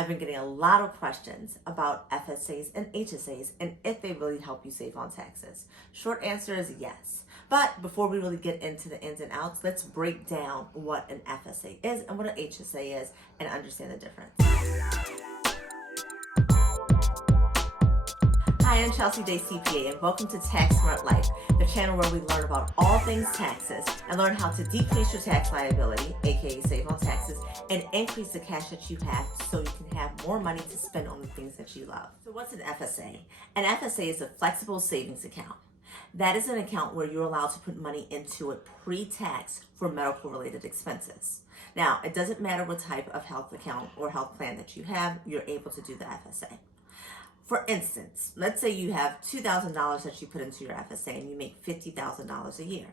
I've been getting a lot of questions about FSAs and HSAs and if they really help you save on taxes. Short answer is yes. But before we really get into the ins and outs, let's break down what an FSA is and what an HSA is and understand the difference. Hi, I'm Chelsea Day CPA and welcome to Tax Smart Life, the channel where we learn about all things taxes and learn how to decrease your tax liability, aka save on taxes, and increase the cash that you have so you can have more money to spend on the things that you love. So what's an FSA? An FSA is a flexible savings account. That is an account where you're allowed to put money into it pre-tax for medical related expenses. Now, it doesn't matter what type of health account or health plan that you have, you're able to do the FSA. For instance, let's say you have $2,000 that you put into your FSA and you make $50,000 a year.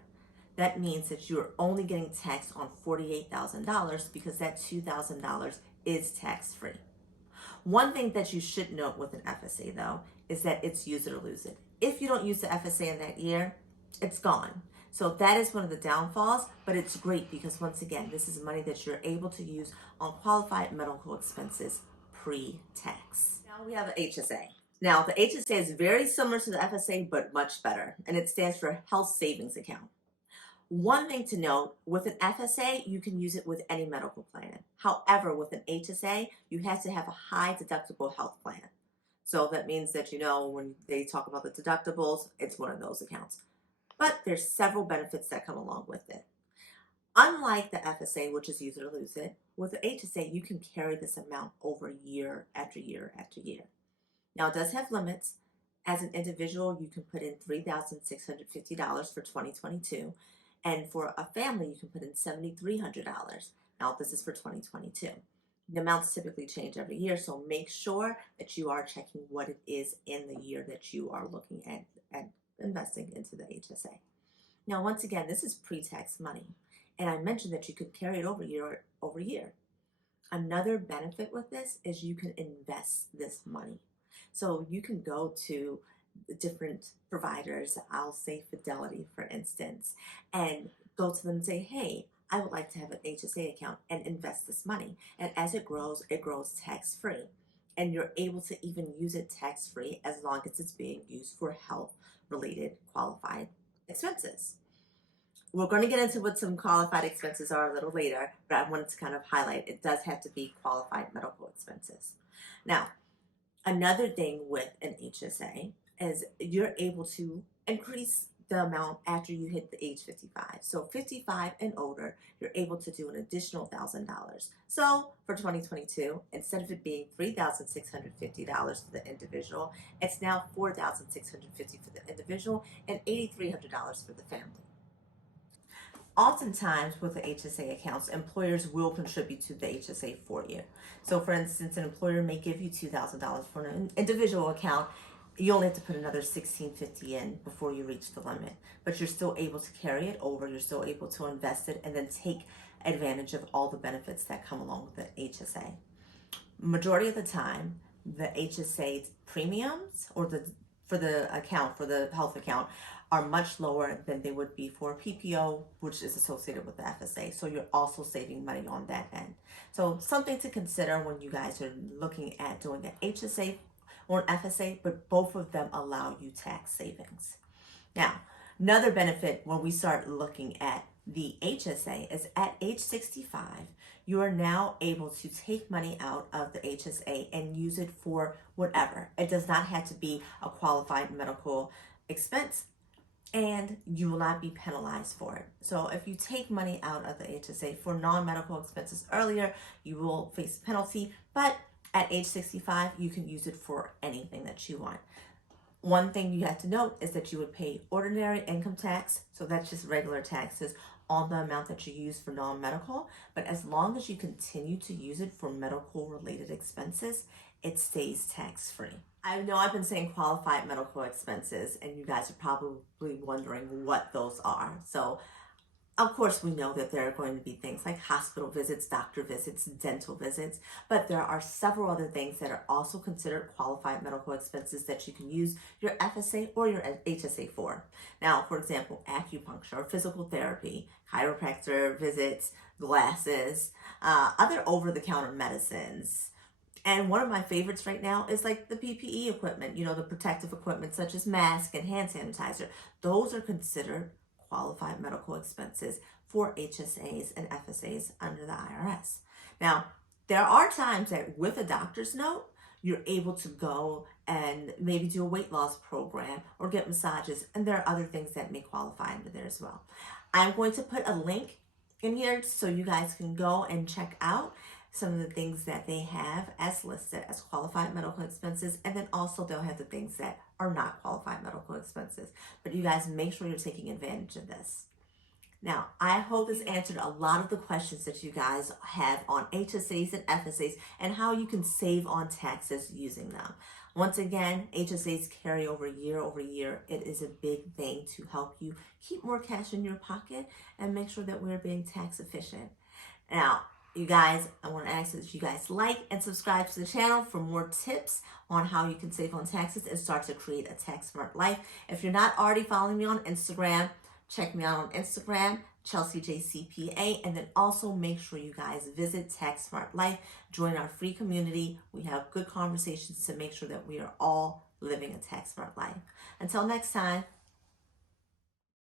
That means that you're only getting taxed on $48,000 because that $2,000 is tax-free. One thing that you should note with an FSA though is that it's use it or lose it. If you don't use the FSA in that year, it's gone. So that is one of the downfalls, but it's great because once again, this is money that you're able to use on qualified medical expenses pre-tax. Now we have an HSA. Now the HSA is very similar to the FSA, but much better, and it stands for Health Savings Account. One thing to note, with an FSA, you can use it with any medical plan. However, with an HSA, you have to have a high deductible health plan. So that means that, when they talk about the deductibles, it's one of those accounts. But there's several benefits that come along with it. Unlike the FSA, which is use it or lose it, with the HSA, you can carry this amount over year after year after year. Now, it does have limits. As an individual, you can put in $3,650 for 2022. And for a family, you can put in $7,300. Now, this is for 2022. The amounts typically change every year, so make sure that you are checking what it is in the year that you are looking at investing into the HSA. Now, once again, this is pre-tax money. And I mentioned that you could carry it over year over year. Another benefit with this is you can invest this money. So you can go to different providers, I'll say Fidelity for instance, and go to them and say, hey, I would like to have an HSA account and invest this money. And as it grows tax-free. And you're able to even use it tax-free as long as it's being used for health-related qualified expenses. We're going to get into what some qualified expenses are a little later, but I wanted to kind of highlight it does have to be qualified medical expenses. Now, another thing with an HSA is you're able to increase the amount after you hit the age 55. So 55 and older, you're able to do an additional $1,000. So for 2022, instead of it being $3,650 for the individual, it's now $4,650 for the individual and $8,300 for the family. Oftentimes with the HSA accounts, employers will contribute to the HSA for you. So for instance, an employer may give you $2,000 for an individual account. You only have to put another $1,650 in before you reach the limit, but you're still able to carry it over. You're still able to invest it and then take advantage of all the benefits that come along with the HSA. Majority of the time, the HSA premiums for the health account are much lower than they would be for PPO, which is associated with the FSA. So you're also saving money on that end. So something to consider when you guys are looking at doing an HSA or an FSA, but both of them allow you tax savings. Now, another benefit when we start looking at the HSA is at age 65, you are now able to take money out of the HSA and use it for whatever. It does not have to be a qualified medical expense, and you will not be penalized for it. So if you take money out of the HSA for non-medical expenses earlier, you will face a penalty, but at age 65, you can use it for anything that you want. One thing you have to note is that you would pay ordinary income tax, so that's just regular taxes on the amount that you use for non-medical, but as long as you continue to use it for medical related expenses, it stays tax-free. I know I've been saying qualified medical expenses, and you guys are probably wondering what those are. So of course, we know that there are going to be things like hospital visits, doctor visits, dental visits, but there are several other things that are also considered qualified medical expenses that you can use your FSA or your HSA for. Now, for example, acupuncture, physical therapy, chiropractor visits, glasses, other over-the-counter medicines, And one of my favorites right now is like the PPE equipment, the protective equipment such as masks and hand sanitizer. Those are considered qualified medical expenses for HSAs and FSAs under the IRS. Now, there are times that with a doctor's note, you're able to go and maybe do a weight loss program or get massages, and there are other things that may qualify under there as well. I'm going to put a link in here so you guys can go and check out some of the things that they have as listed as qualified medical expenses, and then also they'll have the things that are not qualified medical expenses. But you guys make sure you're taking advantage of this. Now, I hope this answered a lot of the questions that you guys have on HSAs and FSAs and how you can save on taxes using them. Once again, HSAs carry over year. It is a big thing to help you keep more cash in your pocket and make sure that we're being tax efficient. Now, you guys, I want to ask that you guys like and subscribe to the channel for more tips on how you can save on taxes and start to create a tax smart life. If you're not already following me on Instagram, check me out on Instagram, Chelsea J CPA, and then also make sure you guys visit Tax Smart Life. Join our free community. We have good conversations to make sure that we are all living a tax smart life. Until next time.